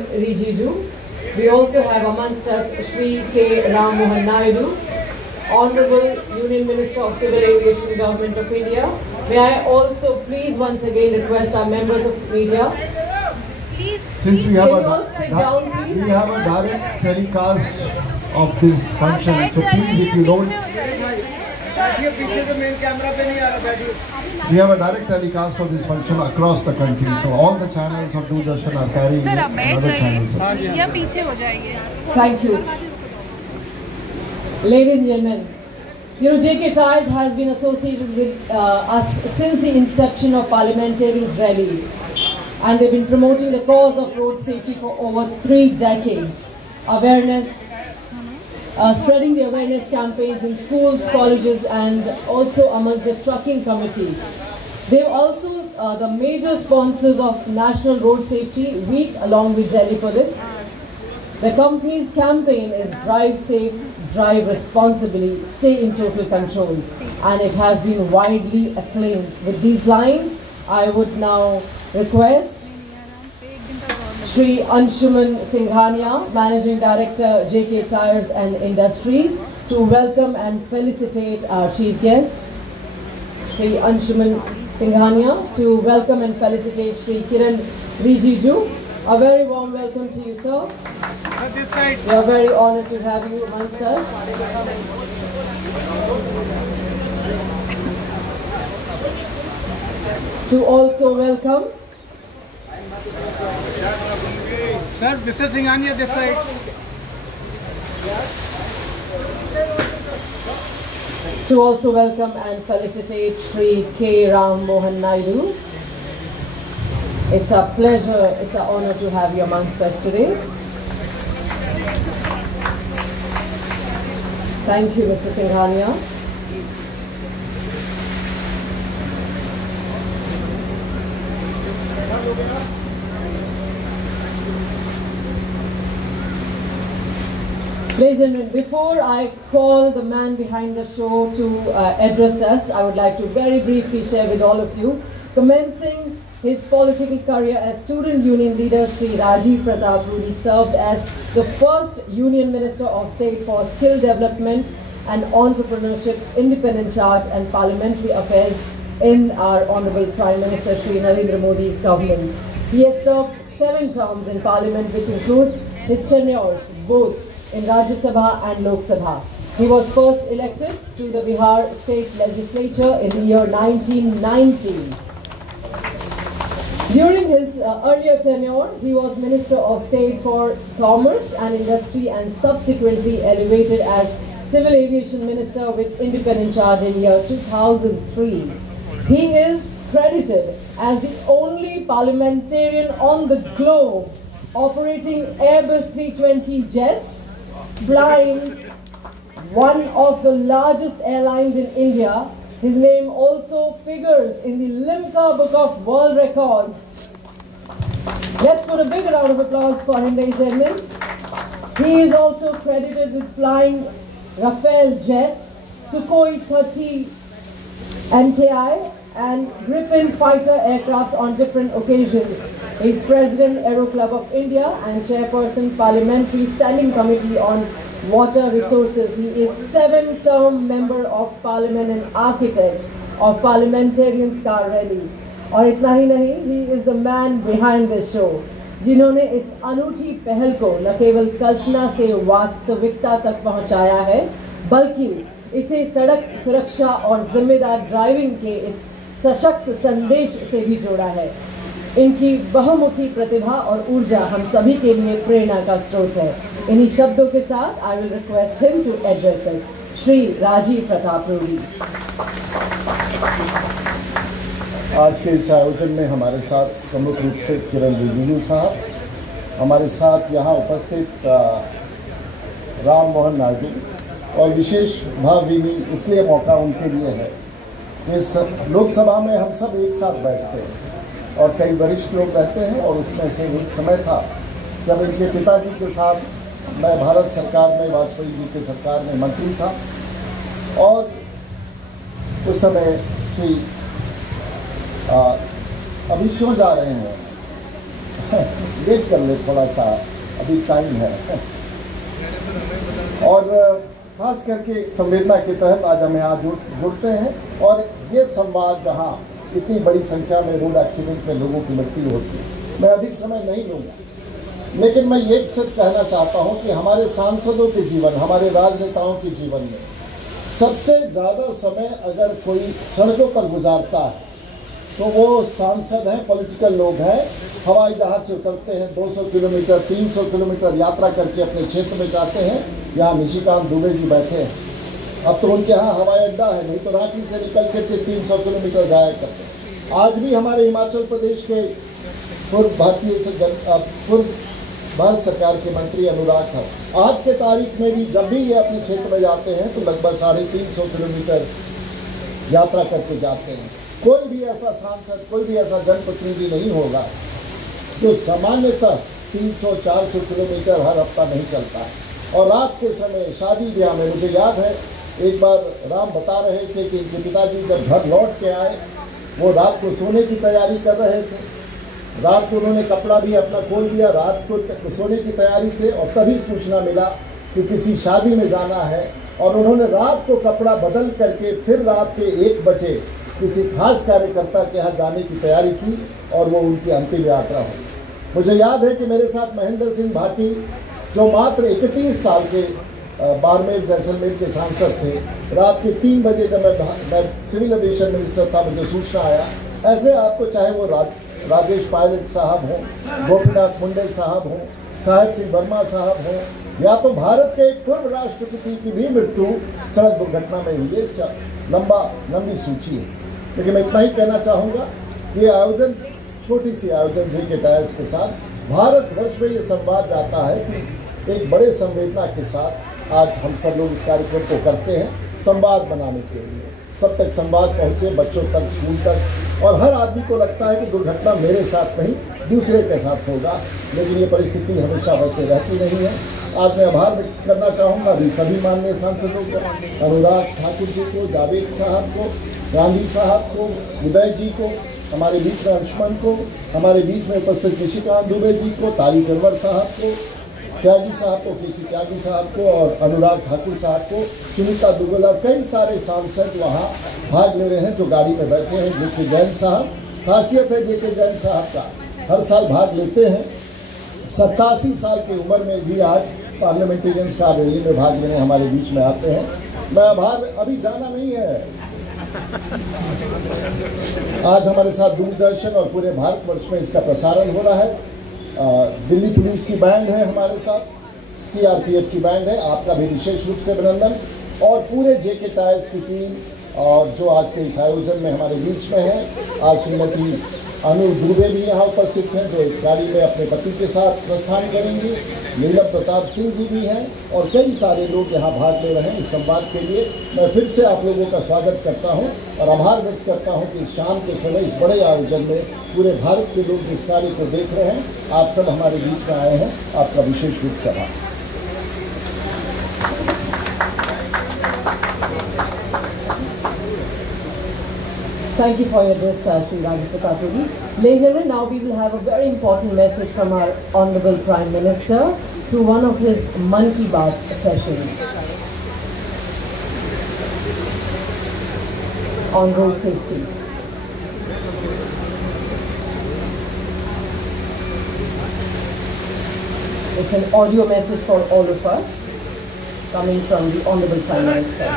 Rijiju. We also have amongst us Shri K. Ram Mohan Naidu, Honorable Union Minister of Civil Aviation, Government of India. May I also please once again request our members of media. Since we have we have a direct telecast of this function, so please, if you don't, we have a direct telecast of this function across the country. So all the channels of Doordarshan are carrying other channels. Thank you. Ladies and gentlemen, JK Tyres has been associated with us since the inception of Parliamentarians Rally, and they've been promoting the cause of road safety for over 3 decades. Spreading the awareness campaigns in schools, colleges, and also amongst the trucking committee. They're also the major sponsors of National Road Safety Week along with Delhi Police. The company's campaign is Drive Safe, Drive Responsibly, Stay in Total Control, and it has been widely acclaimed. With these lines, I would now request Shri Anshuman Singhania, Managing Director, JK Tyres and Industries, to welcome and felicitate our chief guests. Shri Anshuman Singhania, to welcome and felicitate Shri Kiran Rijiju. A very warm welcome to you, sir. We are very honored to have you amongst us. To also welcome Sir, Mr. Singhania, this side. To also welcome and felicitate Shri K. Ram Mohan Naidu. It's a pleasure, it's an honor to have you amongst us today. Thank you, Mr. Singhania. Ladies and gentlemen, before I call the man behind the show to address us, I would like to very briefly share with all of you, commencing his political career as student union leader, Sri Rajiv Pratap Rudy served as the first Union Minister of State for Skill Development and Entrepreneurship, Independent Charge and Parliamentary Affairs in our Honorable Prime Minister Sri Narendra Modi's government. He has served 7 terms in Parliament, which includes his tenures both in Rajya Sabha and Lok Sabha. He was first elected to the Bihar State Legislature in the year 1990. During his earlier tenure, he was Minister of State for Commerce and Industry and subsequently elevated as Civil Aviation Minister with independent charge in year 2003. He is credited as the only parliamentarian on the globe operating Airbus 320 jets, flying one of the largest airlines in India. His name also figures in the Limca Book of World Records. Let's put a big round of applause for him, ladies and gentlemen. He is also credited with flying Rafale jets, Sukhoi 30 MKI and Gripen fighter aircrafts on different occasions. He is President Aero Club of India and Chairperson Parliamentary Standing Committee on Water Resources. He is 7-term Member of Parliament and architect of Parliamentarians Car Rally. और इतना ही नहीं, he is the man behind this show, जिन्होंने इस अनूठी पहल को न केवल कल्पना से वास्तविकता तक पहुंचाया है, बल्कि इसे सड़क सुरक्षा और जिम्मेदार ड्राइविंग के इस सशक्त संदेश से भी जोड़ा है। इनकी बहुमुखी प्रतिभा और ऊर्जा हम सभी के लिए प्रेरणा का स्रोत है। इन्हीं शब्दों के साथ I will request him to address us. Shri राजीव प्रताप रूडी। आज के इस आयोजन में हमारे साथ प्रमुख रूप से किरण रिजिजू साहब, हमारे साथ यहाँ उपस्थित राम मोहन नायडू, और विशेष भावभीनी इसलिए मौका उनके लिए है, इस लोकसभा में हम सब एक साथ बैठते हैं और कई वरिष्ठ लोग रहते हैं, और उसमें से एक समय था जब इनके पिताजी के साथ मैं भारत सरकार में, वाजपेयी जी के सरकार में मंत्री था, और उस समय श्री अभी क्यों जा रहे हैं वेट कर ले थोड़ा सा, अभी टाइम है। और खास करके संवेदना के तहत आज हम यहाँ जुड़ते हैं और ये संवाद जहाँ इतनी बड़ी संख्या में रोड एक्सीडेंट में लोगों की मृत्यु होती है, मैं अधिक समय नहीं लूँगा, लेकिन मैं ये सिर्फ कहना चाहता हूँ कि हमारे सांसदों के जीवन, हमारे राजनेताओं के जीवन में सबसे ज़्यादा समय अगर कोई सड़कों पर गुजारता है तो वो सांसद हैं, पॉलिटिकल लोग हैं। हवाई जहाज से उतरते हैं, 200 किलोमीटर 300 किलोमीटर यात्रा करके अपने क्षेत्र में जाते हैं। यहाँ निशिकांत दुबे जी बैठे हैं, अब तो उनके यहाँ हवाई अड्डा है, नहीं तो रांची से निकल के 300 किलोमीटर जाया करते हैं। आज भी हमारे हिमाचल प्रदेश के पूर्व भारत सरकार के मंत्री अनुराग ठाकुर आज के तारीख में भी जब भी ये अपने क्षेत्र में जाते हैं तो लगभग 350 किलोमीटर यात्रा करके जाते हैं। कोई भी ऐसा सांसद, कोई भी ऐसा जनप्रतिनिधि नहीं होगा जो सामान्यतः 300-400 किलोमीटर हर हफ्ता नहीं चलता है। और रात के समय शादी ब्याह में, मुझे याद है एक बार राम बता रहे थे कि इनके पिताजी जब घर लौट के आए, वो रात को सोने की तैयारी कर रहे थे। रात को उन्होंने कपड़ा भी अपना खोल दिया, रात को सोने की तैयारी थे और तभी सूचना मिला कि किसी शादी में जाना है। और उन्होंने रात को कपड़ा बदल करके फिर रात के 1 बजे किसी खास कार्यकर्ता के यहाँ जाने की तैयारी की और वो उनकी अंतिम यात्रा हुई। मुझे याद है कि मेरे साथ महेंद्र सिंह भाटी, जो मात्र 31 साल के बाड़मेर जैसलमेर के सांसद थे, रात के 3 बजे जब मैं सिविल एविएशन मिनिस्टर था, मुझे सूचना आया। ऐसे आपको चाहे वो राजेश पायलट साहब हों, गोपीनाथ मुंडे साहब हों, साहेब सिंह वर्मा साहब हों, या तो भारत के पूर्व राष्ट्रपति की भी मृत्यु सड़क दुर्घटना में हुई है। लंबी सूची है, लेकिन मैं इतना ही कहना चाहूँगा, ये आयोजन, छोटी सी आयोजन जी के टायर्स के साथ भारतवर्ष में ये संवाद जाता है कि एक बड़े संवेदना के साथ आज हम सब लोग इस कार्यक्रम को करते हैं, संवाद बनाने के लिए। सब तक संवाद पहुँचे, बच्चों तक, स्कूल तक, और हर आदमी को लगता है कि दुर्घटना मेरे साथ नहीं दूसरे के साथ होगा, लेकिन ये परिस्थिति हमेशा वैसे रहती नहीं है। आज मैं आभार व्यक्त करना चाहूँगा सभी माननीय सांसदों को, अनुराग ठाकुर जी को, जावेद साहब को, गांधी साहब को, उदय जी को, हमारे बीच में अंशुमन को, हमारे बीच में उपस्थित निशिकांत दुबे जी को, तारिक अनवर साहब को, त्यागी साहब को, केसी त्यागी साहब को, और अनुराग ठाकुर साहब को, सुनीता दुग्गल, कई सारे सांसद वहाँ भाग ले रहे हैं जो गाड़ी में बैठे हैं। जेके जैन साहब, खासियत है जेके जैन साहब का, हर साल भाग लेते हैं। 87 साल की उम्र में भी आज पार्लियामेंटेरियन स्टार रैली में भाग लेने हमारे बीच में आते हैं। मैं आभार, अभी जाना नहीं है। आज हमारे साथ दूरदर्शन और पूरे भारतवर्ष में इसका प्रसारण हो रहा है। दिल्ली पुलिस की बैंड है हमारे साथ, CRPF की बैंड है, आपका भी विशेष रूप से अभिनंदन, और पूरे जेके टायर्स की टीम, और जो आज के इस आयोजन में हमारे बीच में है। आज श्रीमती अनु दुबे भी यहाँ उपस्थित हैं, जो एक गाड़ी में अपने पति के साथ प्रस्थान करेंगी। नीलम प्रताप सिंह जी भी हैं, और कई सारे लोग यहाँ भाग ले रहे हैं इस संवाद के लिए। मैं फिर से आप लोगों का स्वागत करता हूँ और आभार व्यक्त करता हूँ कि इस शाम के समय इस बड़े आयोजन में पूरे भारत के लोग जिस कार्य को देख रहे हैं, आप सब हमारे बीच में आए हैं, आपका विशेष रूप से आभार। Thank you for your address, Sri Rajesh Pratap Reddy. Ladies and gentlemen, now we will have a very important message from our Honorable Prime Minister through one of his Mann Ki Baat sessions on road safety. It's an audio message for all of us coming from the Honorable Prime Minister.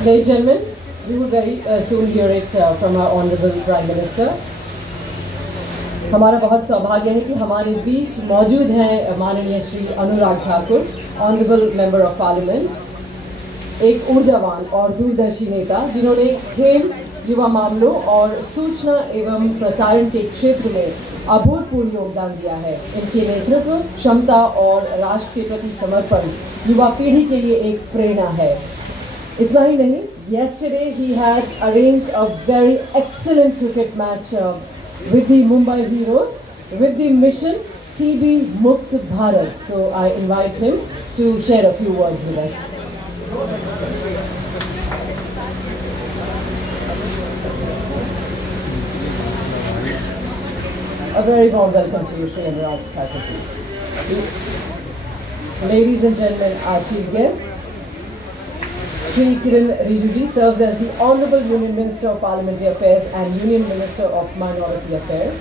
Ladies and gentlemen, we will very soon hear it from our Honorable Prime Minister. हमारा बहुत सौभाग्य है कि हमारे बीच मौजूद हैं माननीय Shri Anurag Thakur, honourable member of parliament, एक ऊर्जावान और दूरदर्शी नेता जिन्होंने खेल युवा मामलों और सूचना एवं प्रसारण के क्षेत्र में अभूतपूर्व योगदान दिया है। इनके नेतृत्व, क्षमता और राष्ट्र के प्रति समर्पण युवा पीढ़ी के लिए एक प्रेरणा है। इतना ही नहीं, yesterday he had arranged a very excellent cricket match with the Mumbai Heroes with the mission TB Mukt Bharat. So I invite him to share a few words with us. A very warm welcome to you, Shri Anurag Thakur. Ladies and gentlemen, our chief guest, Shri Kiran Rijiju serves as the Honorable Union Minister of Parliamentary Affairs and Union Minister of Minority Affairs.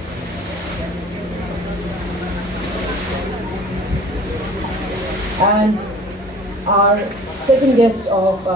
And our second guest of